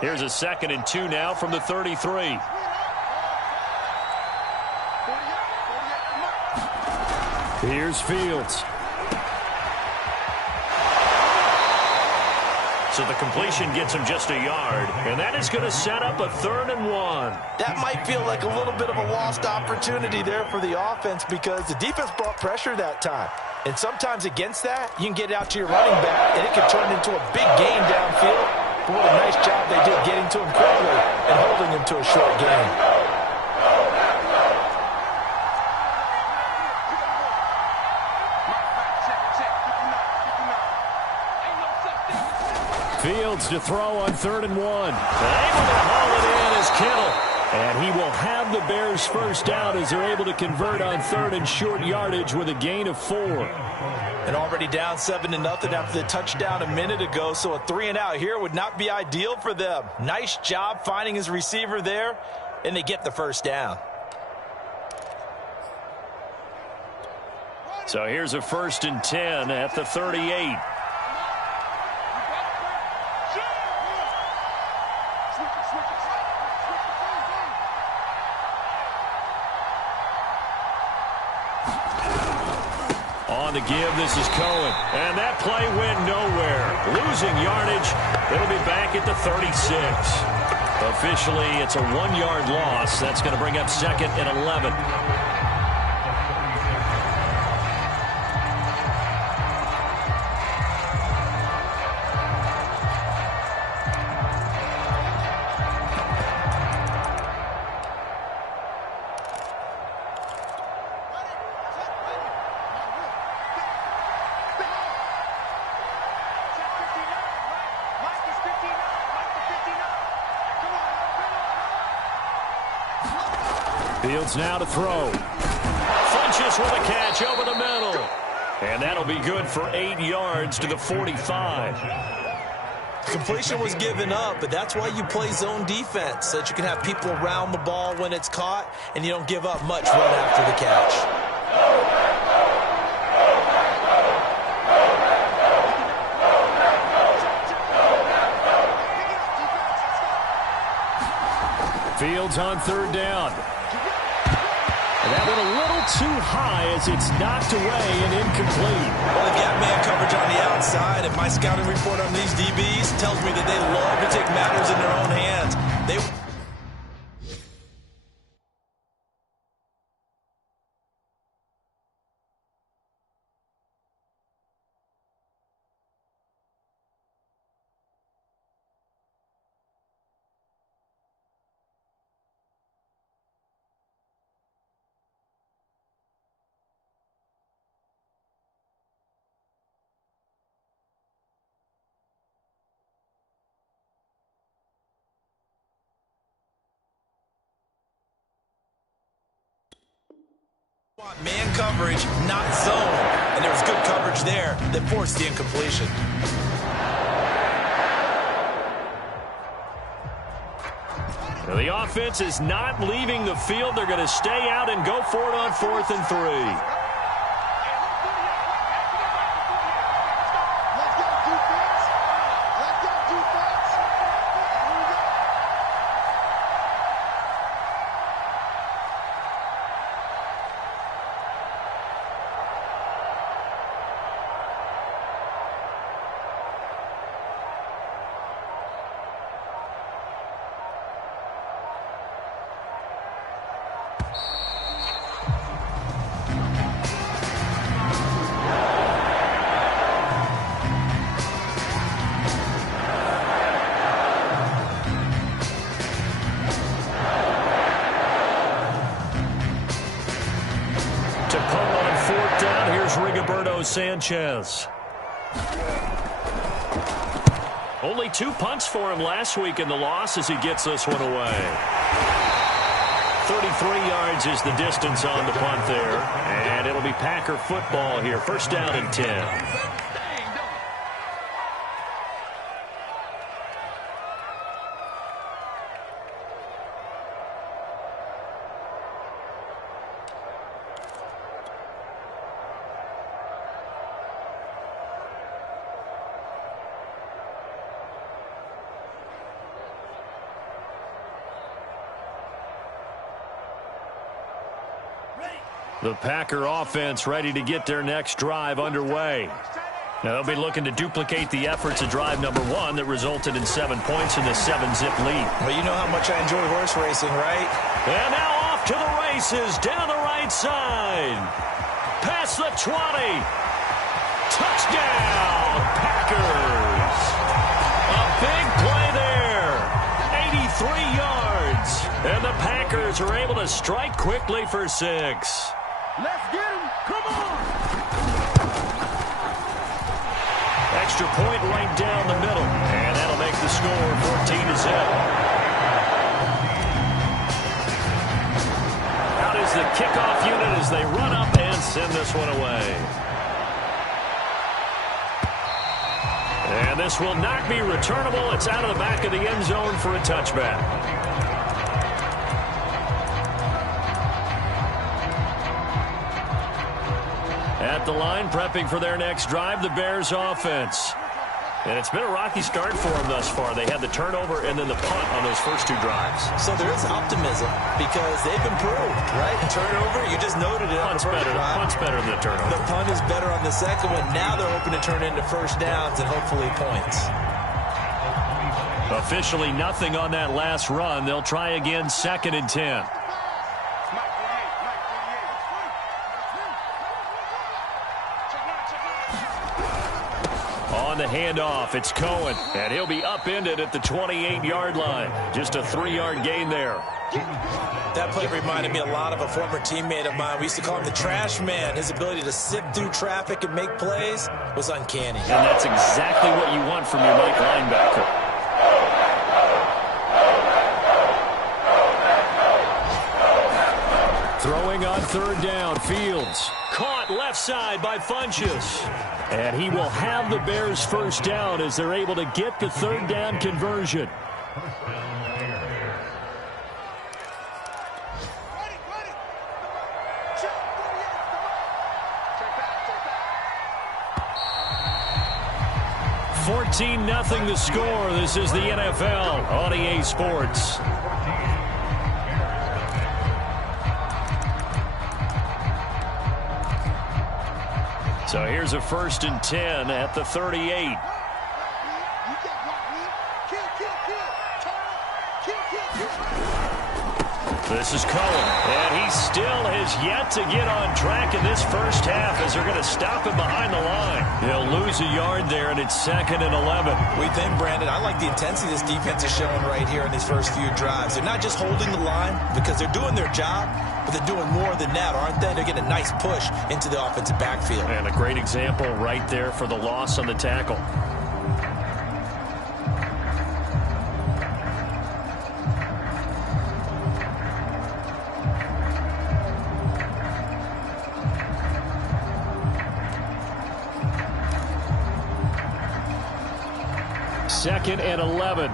Here's a 2nd and 2 now from the 33. Here's Fields. So the completion gets him just a yard, and that is going to set up a 3rd and 1. That might feel like a little bit of a lost opportunity there for the offense because the defense brought pressure that time. And sometimes against that, you can get out to your running back, and it can turn into a big gain downfield. But what a nice job they did getting to him quickly and holding him to a short gain. Fields to throw on 3rd and 1. Able to haul it in is Kittle. And he will have the Bears first down as they're able to convert on 3rd and short yardage with a gain of 4. And already down 7-0 after the touchdown a minute ago, so a 3-and-out here would not be ideal for them. Nice job finding his receiver there, and they get the first down. So here's a 1st and 10 at the 38. On the give, this is Cohen. And that play went nowhere. Losing yardage. It'll be back at the 36. Officially, it's a 1-yard loss. That's going to bring up 2nd and 11. Fields now to throw. Funches with a catch over the middle. And that'll be good for 8 yards to the 45. Completion was given up, but that's why you play zone defense, so that you can have people around the ball when it's caught, and you don't give up much right after the catch. Fields on 3rd down. And that went a little too high as it's knocked away and incomplete. Well, they've got man coverage on the outside, and my scouting report on these DBs tells me that they love to take matters in their own hands. Man coverage, not zone. And there was good coverage there that forced the incompletion. Now the offense is not leaving the field. They're going to stay out and go for it on 4th and 3. Sanchez. Only 2 punts for him last week in the loss as he gets this one away. 33 yards is the distance on the punt there. And it'll be Packer football here. 1st down and 10. The Packer offense ready to get their next drive underway. Now they'll be looking to duplicate the efforts of drive number 1 that resulted in 7 points in the 7-zip lead. Well, you know how much I enjoy horse racing, right? And now off to the races down the right side. Past the 20. Touchdown, Packers. A big play there. 83 yards. And the Packers are able to strike quickly for 6. Let's get him. Come on. Extra point right down the middle. And that'll make the score 14-0. Out is the kickoff unit as they run up and send this one away. And this will not be returnable. It's out of the back of the end zone for a touchback. At the line, prepping for their next drive, the Bears offense. And it's been a rocky start for them thus far. They had the turnover and then the punt on those first 2 drives. So there is optimism because they've improved, right? Turnover, you just noted it. Punt's better than the turnover. The punt is better on the second one. Now they're hoping to turn into first downs and hopefully points. Officially nothing on that last run. They'll try again, 2nd and 10. On the handoff, it's Cohen, and he'll be upended at the 28-yard line. Just a 3-yard gain there. That play reminded me a lot of a former teammate of mine. We used to call him the trash man. His ability to sift through traffic and make plays was uncanny. And that's exactly what you want from your Mike linebacker. Throwing on 3rd down, Fields. Caught left side by Funchess. And he will have the Bears first down as they're able to get the 3rd down conversion. $14-0 the score. This is the NFL on EA Sports. So here's a 1st and 10 at the 38. This is Cohen, and he still has yet to get on track in this first half as they're going to stop him behind the line. He'll lose a yard there, and it's 2nd and 11. We think, Brandon, I like the intensity this defense is showing right here in these first few drives. They're not just holding the line because they're doing their job, but they're doing more than that, aren't they? They're getting a nice push into the offensive backfield. And a great example right there for the loss on the tackle. Second and 11.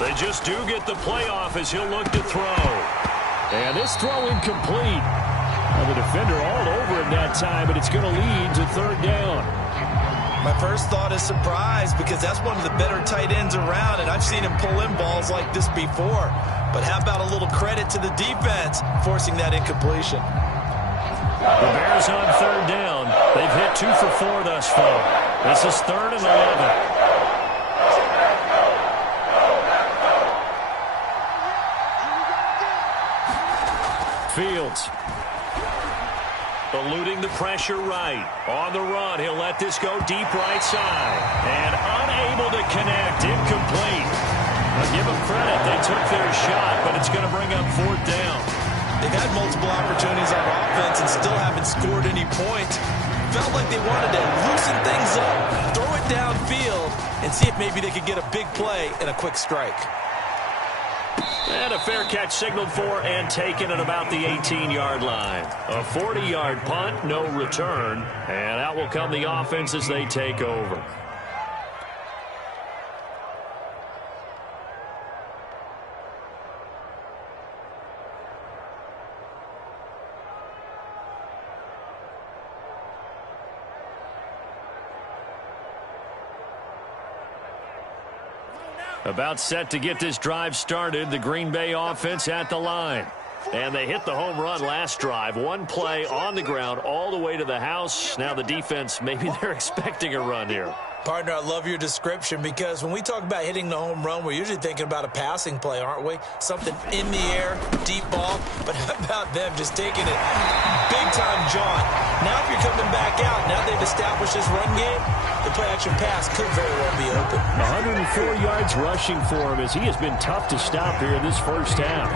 They just do get the playoff as he'll look to throw. And this throw incomplete. Now the defender all over him that time, but it's going to lead to 3rd down. My first thought is surprise because that's one of the better tight ends around, and I've seen him pull in balls like this before. But how about a little credit to the defense forcing that incompletion? The Bears on 3rd down. They've hit 2 for 4 thus far. This is 3rd and 11. Fields eluding the pressure right. On the run, he'll let this go deep right side. And unable to connect, incomplete. I'll give them credit. They took their shot, but it's going to bring up 4th down. They've had multiple opportunities on offense and still haven't scored any points. Felt like they wanted to loosen things up, throw it downfield, and see if maybe they could get a big play and a quick strike. And a fair catch signaled for and taken at about the 18-yard line. A 40-yard punt, no return. And out will come the offense as they take over. About set to get this drive started. The Green Bay offense at the line. And they hit the home run last drive. One play on the ground all the way to the house. Now the defense, maybe they're expecting a run here. Partner, I love your description because when we talk about hitting the home run, we're usually thinking about a passing play, aren't we? Something in the air, deep ball. But how about them just taking it big-time jaunt? Now if you're coming back out, now they've established this run game, the play-action pass could very well be open. 104 yards rushing for him as he has been tough to stop here in this first half.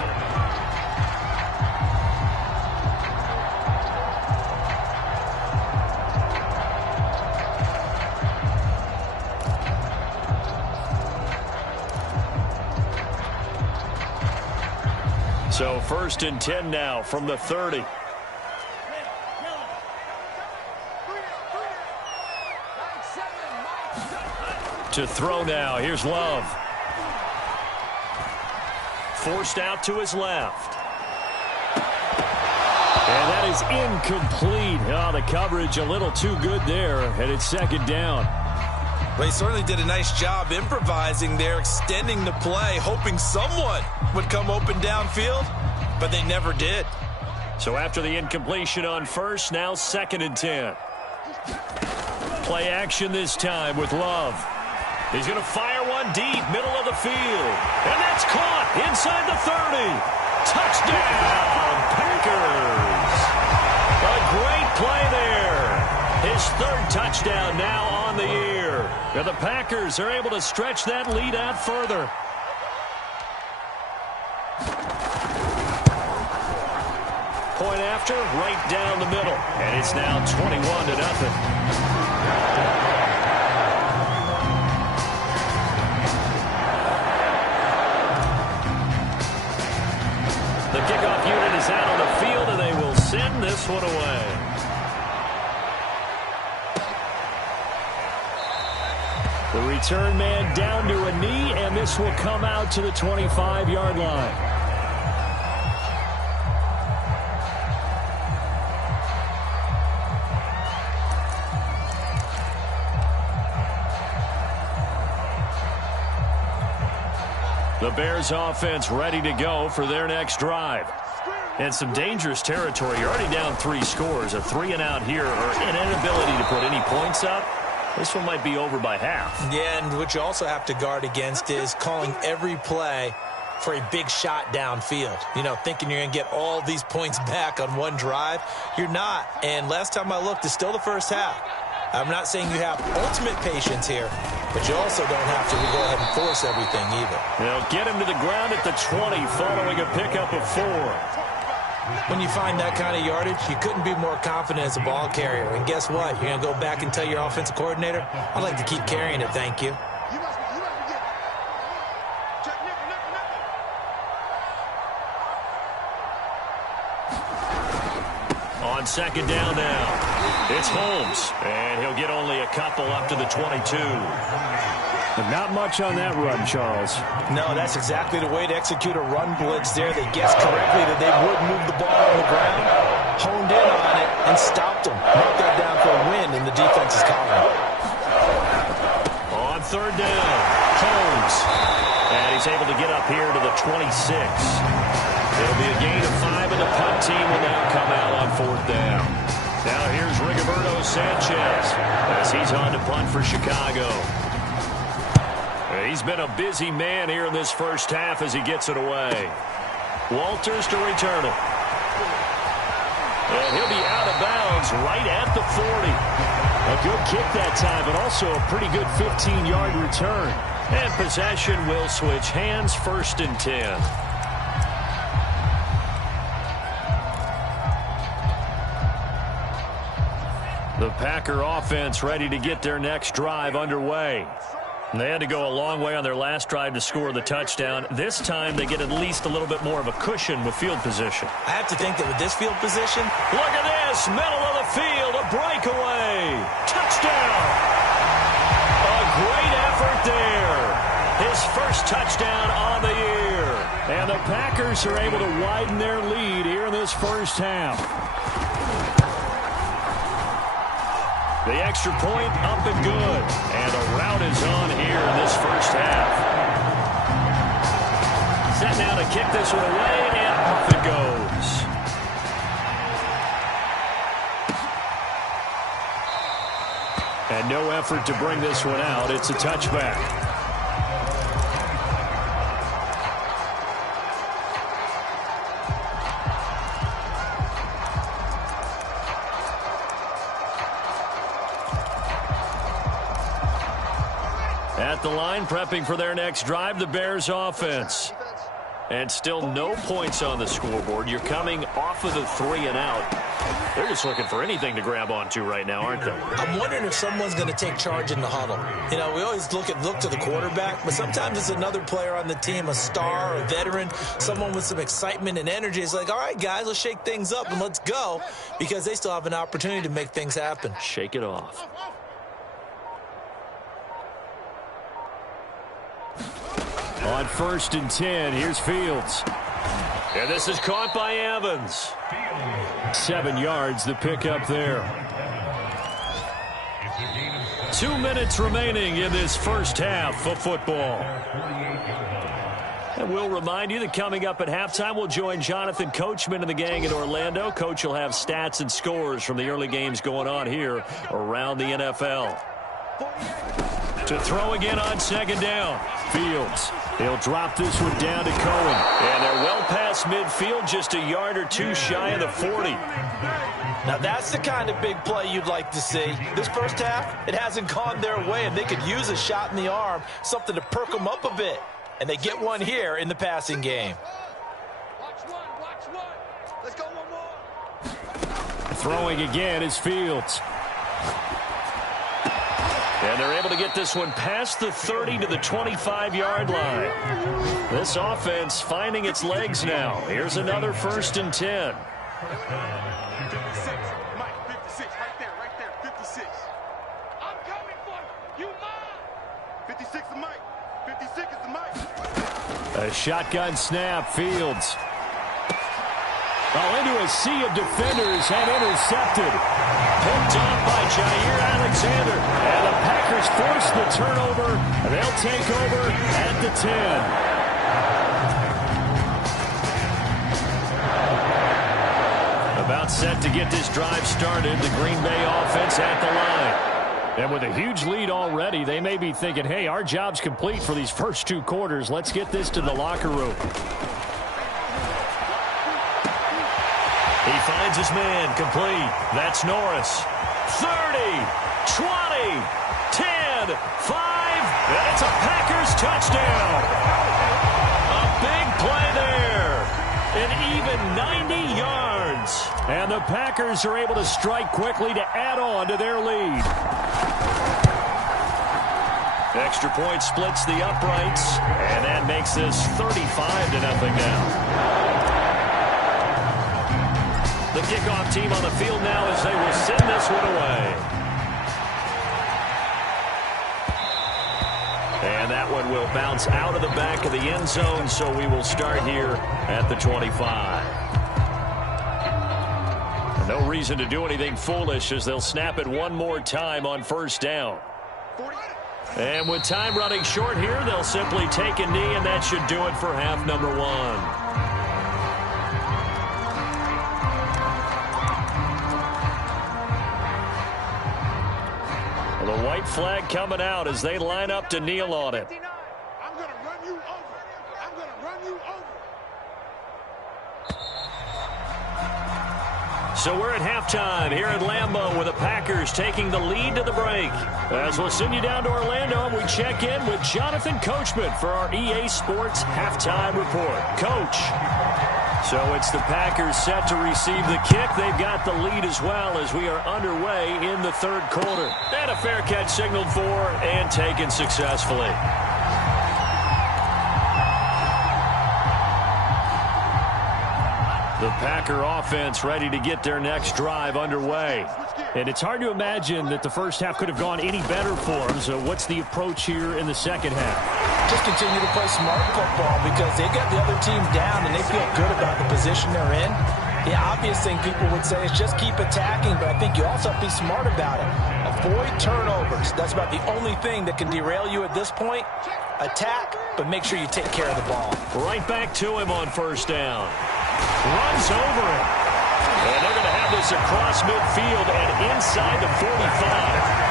So 1st and 10 now from the 30. To throw now. Here's Love. Forced out to his left. And that is incomplete. Oh, the coverage a little too good there, and it's 2nd down. Well, he certainly did a nice job improvising there, extending the play, hoping someone would come open downfield, but they never did. So after the incompletion on first, now 2nd and 10. Play action this time with Love. He's going to fire one deep, middle of the field. And that's caught inside the 30. Touchdown, Packers. A great play there. His 3rd touchdown now on the year. And the Packers are able to stretch that lead out further. Point after, right down the middle. And it's now 21-0. The kickoff unit is out on the field, and they will send this one away. The return man down to a knee, and this will come out to the 25-yard line. The Bears offense ready to go for their next drive. And some dangerous territory. You're already down 3 scores. A 3-and-out here, or an inability to put any points up. This one might be over by half. Yeah, and what you also have to guard against is calling every play for a big shot downfield. You know, thinking you're going to get all these points back on one drive. You're not. And last time I looked, it's still the first half. I'm not saying you have ultimate patience here, but you also don't have to go ahead and force everything either. They'll get him to the ground at the 20 following a pickup of 4. When you find that kind of yardage, you couldn't be more confident as a ball carrier. And guess what? You're going to go back and tell your offensive coordinator, I'd like to keep carrying it, thank you. On 2nd down now. It's Holmes, and he'll get only a couple up to the 22. But not much on that run, Charles. No, that's exactly the way to execute a run blitz there. They guessed correctly that they would move the ball on the ground, honed in on it, and stopped them. Knocked that down for a win in the defense's column. On 3rd down, Holmes. And he's able to get up here to the 26. It'll be a gain of 5, and the punt team will now come out on 4th down. Now here's Rigoberto Sanchez as he's on to punt for Chicago. He's been a busy man here in this first half as he gets it away. Walters to return it. And he'll be out of bounds right at the 40. A good kick that time, but also a pretty good 15-yard return. And possession will switch hands, 1st and 10. The Packer offense ready to get their next drive underway. They had to go a long way on their last drive to score the touchdown. This time they get at least a little bit more of a cushion with field position. I have to think that with this field position, look at this, middle of the field, a breakaway. Touchdown. A great effort there. His first touchdown on the year. And the Packers are able to widen their lead here in this first half. The extra point up and good. And the route is on here in this first half. now to kick this one away, and off it goes. And no effort to bring this one out. It's a touchback. At the line, prepping for their next drive, the Bears offense. And still no points on the scoreboard. You're coming off of the 3 and out. They're just looking for anything to grab onto right now, aren't they? I'm wondering if someone's going to take charge in the huddle. You know, we always look to the quarterback, but sometimes it's another player on the team, a star, a veteran, someone with some excitement and energy. It's like, all right, guys, let's shake things up and let's go, because they still have an opportunity to make things happen. Shake it off. On 1st and 10, here's Fields. And this is caught by Evans. 7 yards, the pickup there. 2 minutes remaining in this first half of football. And we'll remind you that coming up at halftime, we'll join Jonathan Coachman and the gang in Orlando. Coach will have stats and scores from the early games going on here around the NFL. To throw again on 2nd down. Fields. He'll drop this one down to Cohen. And they're well past midfield, just a yard or 2 shy of the 40. Now that's the kind of big play you'd like to see. This first half, it hasn't gone their way, and they could use a shot in the arm, something to perk them up a bit. And they get one here in the passing game. Watch one. Let's go one more. Throwing again is Fields. And they're able to get this one past the 30 to the 25-yard line. This offense finding its legs now. Here's another 1st and 10. 56, Mike, 56, right there, 56. I'm coming for you. You mine. 56 is Mike. 56 is the Mike. A shotgun snap, Fields. Oh, into a sea of defenders and intercepted. Picked off by Jair Alexander. And the Packers force the turnover. And they'll take over at the 10. About set to get this drive started. The Green Bay offense at the line. And with a huge lead already, they may be thinking, hey, our job's complete for these first 2 quarters. Let's get this to the locker room. He finds his man complete. That's Norris. 30, 20, 10, 5, and it's a Packers touchdown. A big play there. An even 90 yards. And the Packers are able to strike quickly to add on to their lead. Extra point splits the uprights, and that makes this 35-0 now. The kickoff team on the field now as they will send this one away. And that one will bounce out of the back of the end zone, so we will start here at the 25. No reason to do anything foolish as they'll snap it one more time on 1st down. And with time running short here, they'll simply take a knee, and that should do it for half number 1. The white flag coming out as they line up to kneel on it. I'm going to run you over. I'm going to run you over. So we're at halftime here at Lambeau with the Packers taking the lead to the break. As we'll send you down to Orlando, and we check in with Jonathan Coachman for our EA Sports Halftime Report. Coach. So it's the Packers set to receive the kick. They've got the lead as well as we are underway in the 3rd quarter. And a fair catch signaled for and taken successfully. The Packer offense ready to get their next drive underway. And it's hard to imagine that the first half could have gone any better for them. So what's the approach here in the second half? Just continue to play smart football because they got the other team down and they feel good about the position they're in. The obvious thing people would say is just keep attacking, but I think you also have to be smart about it. Avoid turnovers. That's about the only thing that can derail you at this point. Attack, but make sure you take care of the ball. Right back to him on first down. Runs over it. And they're going to have this across midfield and inside the 45.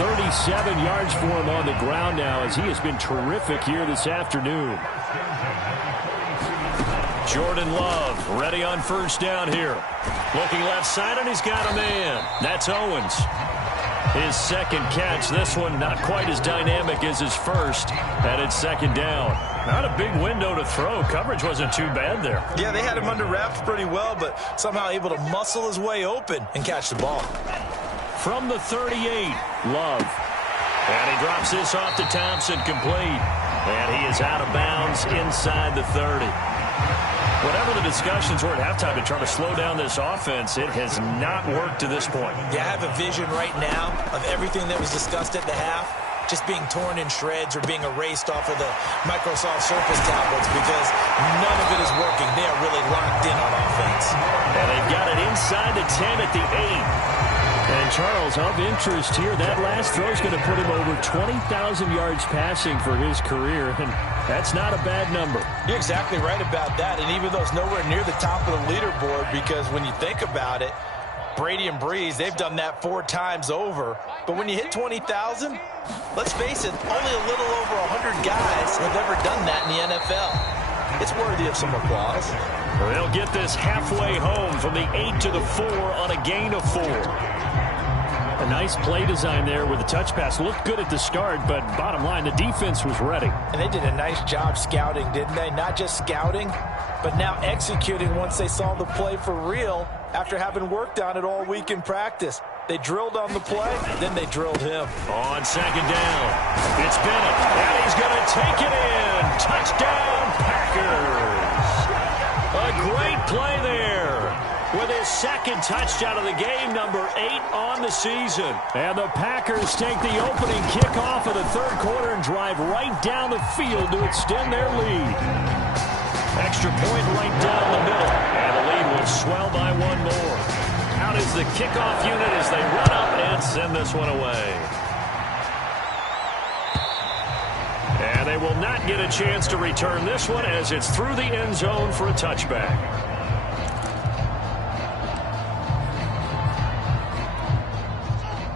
137 yards for him on the ground now as he has been terrific here this afternoon. Jordan Love ready on first down here. Looking left side, and he's got a man. That's Owens. His second catch. This one not quite as dynamic as his first. And it's second down. Not a big window to throw. Coverage wasn't too bad there. Yeah, they had him under wraps pretty well, but somehow able to muscle his way open and catch the ball. From the 38, Love. And he drops this off to Thompson, complete. And he is out of bounds inside the 30. Whatever the discussions were at halftime to try to slow down this offense, it has not worked to this point. Yeah, I have a vision right now of everything that was discussed at the half just being torn in shreds or being erased off of the Microsoft Surface tablets because none of it is working. They are really locked in on offense. And they've got it inside the 10 at the 8. And, Charles, of interest here, that last throw is going to put him over 20,000 yards passing for his career, and that's not a bad number. You're exactly right about that, and even though it's nowhere near the top of the leaderboard, because when you think about it, Brady and Breeze, they've done that 4 times over. But when you hit 20,000, let's face it, only a little over 100 guys have ever done that in the NFL. It's worthy of some applause. They'll get this halfway home from the 8 to the 4 on a gain of 4. A nice play design there with the touch pass. Looked good at the start, but bottom line, the defense was ready. And they did a nice job scouting, didn't they? Not just scouting, but now executing once they saw the play for real after having worked on it all week in practice. They drilled on the play, then they drilled him. On second down, it's Bennett, and he's going to take it in. Touchdown, Packers. A great play there with his second touchdown of the game, number 8 on the season. And the Packers take the opening kickoff of the third quarter and drive right down the field to extend their lead. Extra point right down the middle, and the lead will swell by 1 more. Out is the kickoff unit as they run up and send this one away. And they will not get a chance to return this one as it's through the end zone for a touchback.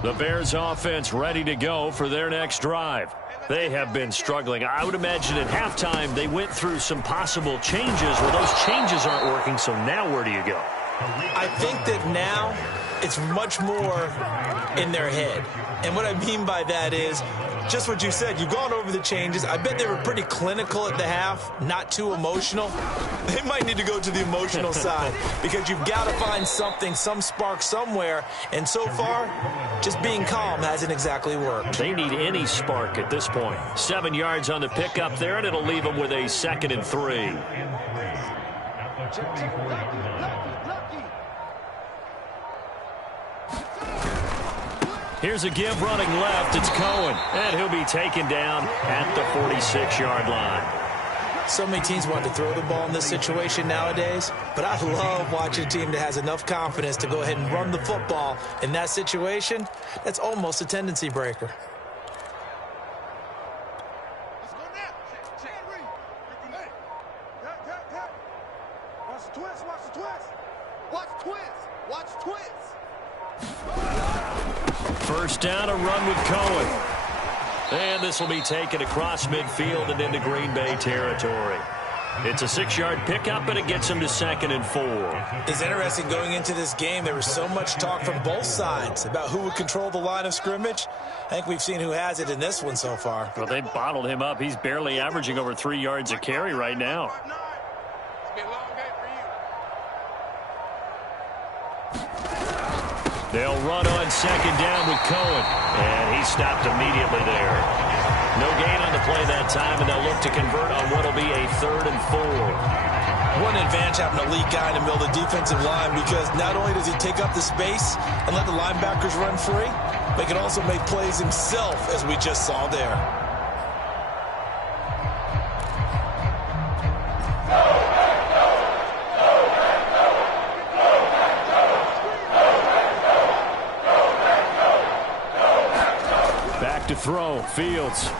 The Bears offense ready to go for their next drive. They have been struggling. I would imagine at halftime they went through some possible changes. Well, those changes aren't working, so now where do you go? I think that now it's much more in their head. And what I mean by that is just what you said. You've gone over the changes. I bet they were pretty clinical at the half, not too emotional. They might need to go to the emotional side because you've got to find something, some spark somewhere. And so far, just being calm hasn't exactly worked. They need any spark at this point. 7 yards on the pickup there, and it'll leave them with a 2nd and 3. Here's a give running left. It's Cohen, and he'll be taken down at the 46-yard line. So many teams want to throw the ball in this situation nowadays, but I love watching a team that has enough confidence to go ahead and run the football. In that situation, that's almost a tendency breaker. Watch the twist, watch the twist. Watch twist, watch twist. First down, a run with Cohen. And this will be taken across midfield and into Green Bay territory. It's a 6-yard pickup, and it gets him to 2nd and 4. It's interesting going into this game. There was so much talk from both sides about who would control the line of scrimmage. I think we've seen who has it in this one so far. Well, they bottled him up. He's barely averaging over 3 yards a carry right now. It's been a long day for you. They'll run on second down with Cohen, and he stopped immediately there. No gain on the play that time, and they'll look to convert on what will be a 3rd and 4. One advantage having a elite guy in the middle of the defensive line, because not only does he take up the space and let the linebackers run free, but he can also make plays himself, as we just saw there. Back to throw, Fields.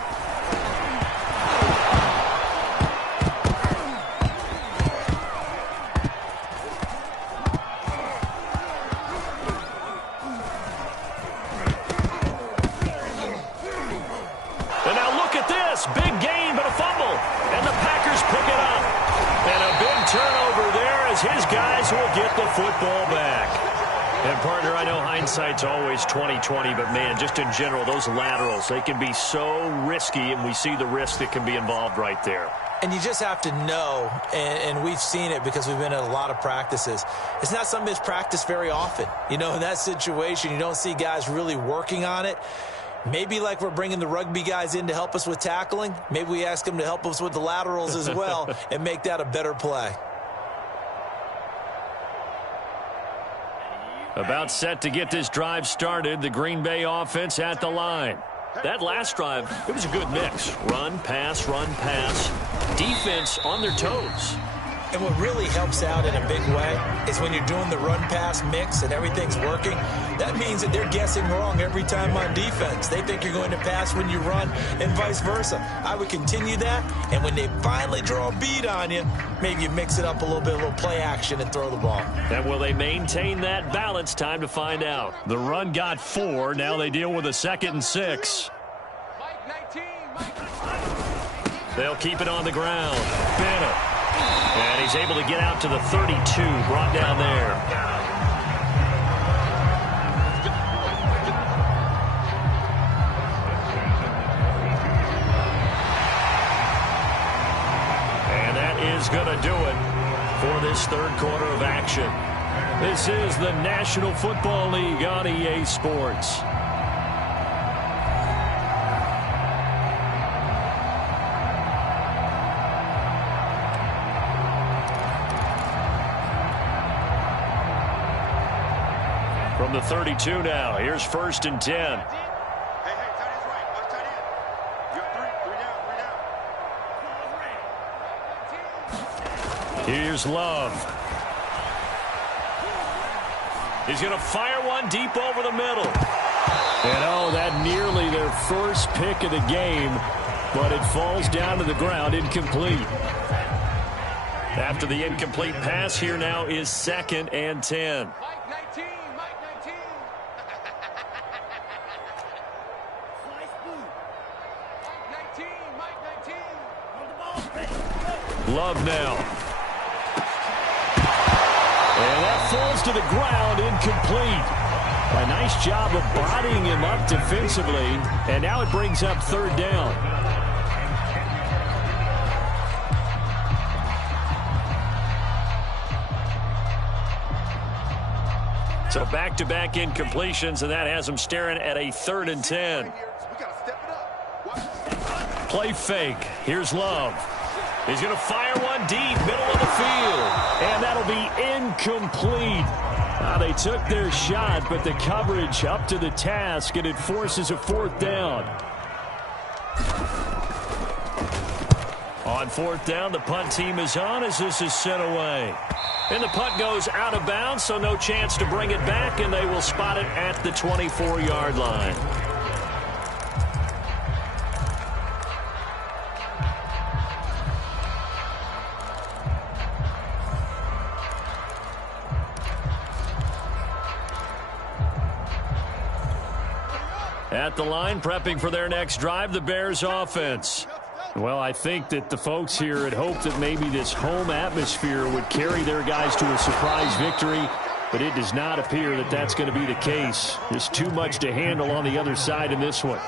turnover there as his guys will get the football back. And, partner, I know hindsight's always 20/20, but, man, just in general, those laterals, they can be so risky, and we see the risk that can be involved right there. And you just have to know, and we've seen it because we've been at a lot of practices, it's not something that's practiced very often. You know, in that situation, you don't see guys really working on it. Maybe like we're bringing the rugby guys in to help us with tackling, maybe we ask them to help us with the laterals as well and make that a better play. About set to get this drive started, the Green Bay offense at the line. That last drive, it was a good mix. Run, pass, defense on their toes. And what really helps out in a big way is when you're doing the run-pass mix and everything's working, that means that they're guessing wrong every time on defense. They think you're going to pass when you run and vice versa. I would continue that, and when they finally draw a bead on you, maybe you mix it up a little bit, a little play action and throw the ball. And will they maintain that balance? Time to find out. The run got 4. Now they deal with a 2nd and 6. They'll keep it on the ground. Bennett. And he's able to get out to the 32, brought down there. And that is going to do it for this third quarter of action. This is the National Football League on EA Sports. From the 32 now, here's 1st and 10. Hey, tight end's right. Watch tight end. You got three down. Here's Love. He's going to fire one deep over the middle. And, oh, that nearly their first pick of the game, but it falls down to the ground, incomplete. After the incomplete pass, here now is 2nd and 10. Love now. And that falls to the ground, incomplete. A nice job of bodying him up defensively, and now it brings up 3rd down. So back-to-back incompletions, and that has them staring at a 3rd and 10. Play fake. Here's Love. He's going to fire one deep, middle of the field. And that'll be incomplete. They took their shot, but the coverage up to the task, and it forces a 4th down. On 4th down, the punt team is on as this is sent away. And the punt goes out of bounds, so no chance to bring it back, and they will spot it at the 24-yard line. At the line, prepping for their next drive, the Bears offense. Well, I think that the folks here had hoped that maybe this home atmosphere would carry their guys to a surprise victory, but it does not appear that that's going to be the case. There's too much to handle on the other side in this one.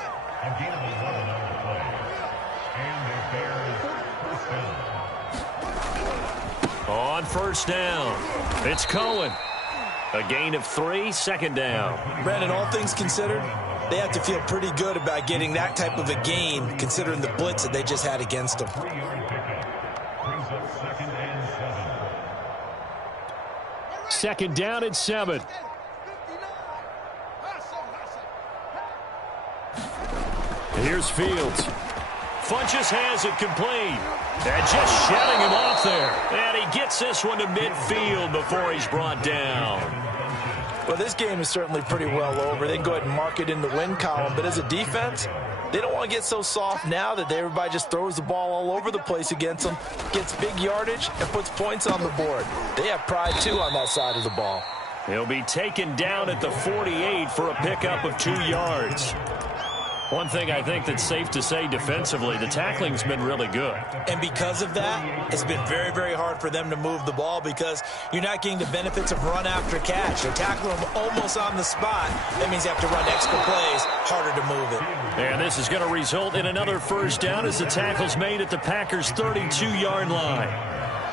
On 1st down, it's Cohen. A gain of 3, 2nd down. Brandon, all things considered, they have to feel pretty good about getting that type of a gain, considering the blitz that they just had against them. 2nd down at 7. Here's Fields. Funches has it complete. And just shutting him off there. And he gets this one to midfield before he's brought down. Well, this game is certainly pretty well over. They can go ahead and mark it in the win column. But as a defense, they don't want to get so soft now that everybody just throws the ball all over the place against them, gets big yardage, and puts points on the board. They have pride, too, on that side of the ball. He'll be taken down at the 48 for a pickup of 2 yards. One thing I think that's safe to say defensively, the tackling's been really good. And because of that, it's been very, very hard for them to move the ball because you're not getting the benefits of run after catch. They're tackling them almost on the spot. That means you have to run extra plays, harder to move it. And this is going to result in another first down as the tackle's made at the Packers' 32-yard line.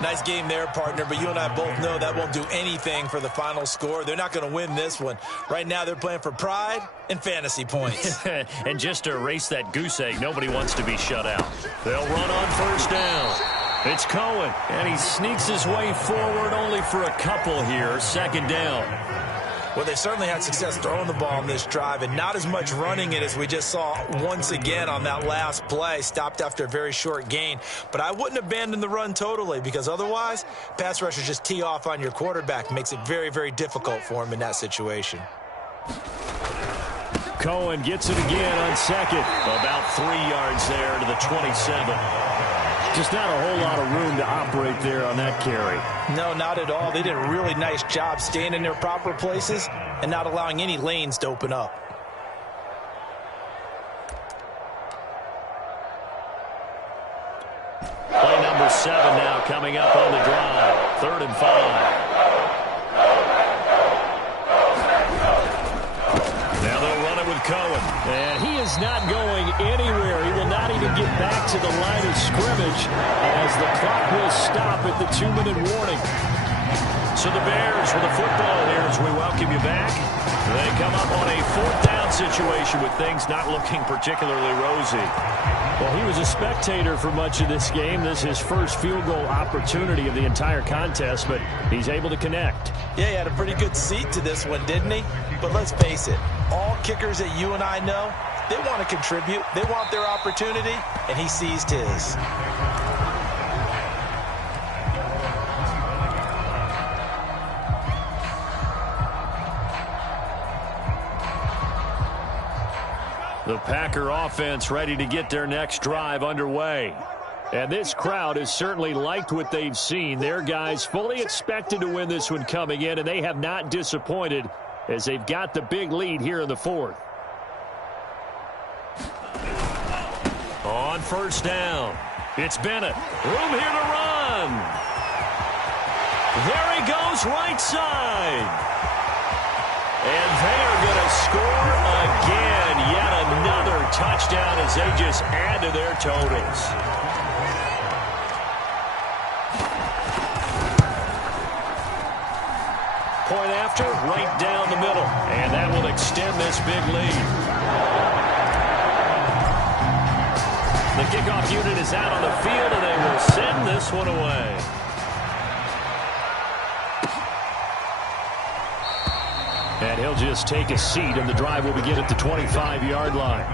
Nice game there, partner, but you and I both know that won't do anything for the final score. They're not going to win this one. Right now, they're playing for pride and fantasy points. And just to erase that goose egg, nobody wants to be shut out. They'll run on first down. It's Cohen, and he sneaks his way forward only for a couple here. Second down. Well, they certainly had success throwing the ball on this drive and not as much running it as we just saw once again on that last play. Stopped after a very short gain. But I wouldn't abandon the run totally because otherwise, pass rushers just tee off on your quarterback. Makes it very, very difficult for him in that situation. Cohen gets it again on second. About 3 yards there to the 27. Just not a whole lot of room to operate there on that carry. No, not at all. They did a really nice job staying in their proper places and not allowing any lanes to open up. Play number 7 now coming up on the drive. 3rd and 5. Now they'll run it with Cohen. And he is not going anywhere. He will not even get back to the line of scrimmage as the clock will stop at the 2-minute warning. So the Bears with the football here as we welcome you back. They come up on a 4th down situation with things not looking particularly rosy. Well, he was a spectator for much of this game. This is his first field goal opportunity of the entire contest, but he's able to connect. Yeah, he had a pretty good seat to this one, didn't he? But let's face it, all kickers that you and I know, they want to contribute. They want their opportunity, and he seized his. The Packer offense ready to get their next drive underway. And this crowd has certainly liked what they've seen. Their guys fully expected to win this one coming in, and they have not disappointed as they've got the big lead here in the 4th. On first down, it's Bennett. Room here to run. There he goes, right side. And they are going to score again. Yet another touchdown as they just add to their totals. Point after, right down the middle. And that will extend this big lead. The kickoff unit is out on the field, and they will send this one away. And he'll just take a seat, and the drive will begin at the 25-yard line.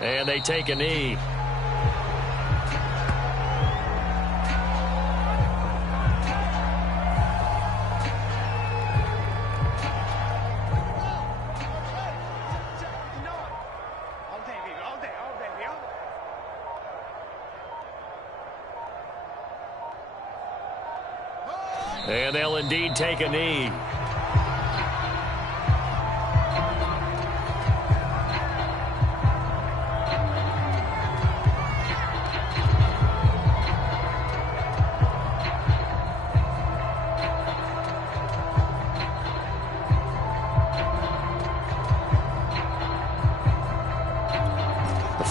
And they take a knee. And they'll indeed take a knee.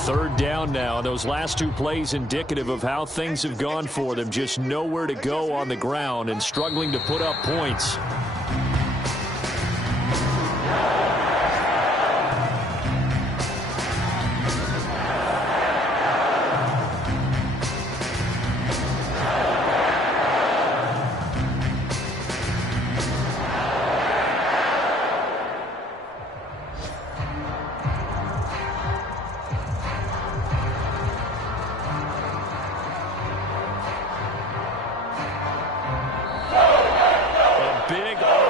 Third down now. Those last 2 plays indicative of how things have gone for them. Just nowhere to go on the ground and struggling to put up points.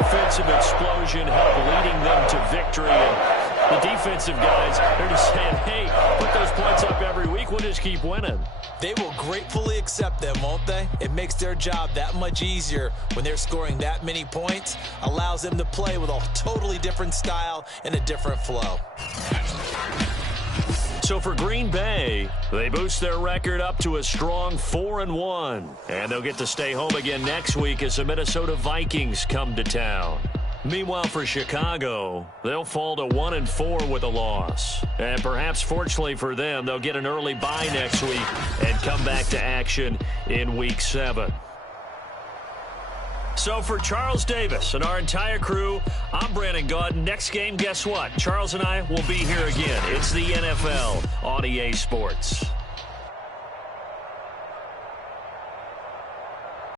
offensive explosion help leading them to victory. And the defensive guys, they're just saying, hey, put those points up every week. We'll just keep winning. They will gratefully accept them, won't they? It makes their job that much easier when they're scoring that many points. Allows them to play with a totally different style and a different flow. So for Green Bay, they boost their record up to a strong 4-1. And they'll get to stay home again next week as the Minnesota Vikings come to town. Meanwhile, for Chicago, they'll fall to 1-4 with a loss. And perhaps fortunately for them, they'll get an early bye next week and come back to action in Week 7. So for Charles Davis and our entire crew, I'm Brandon Gaudin. Next game, guess what? Charles and I will be here again. It's the NFL on EA Sports.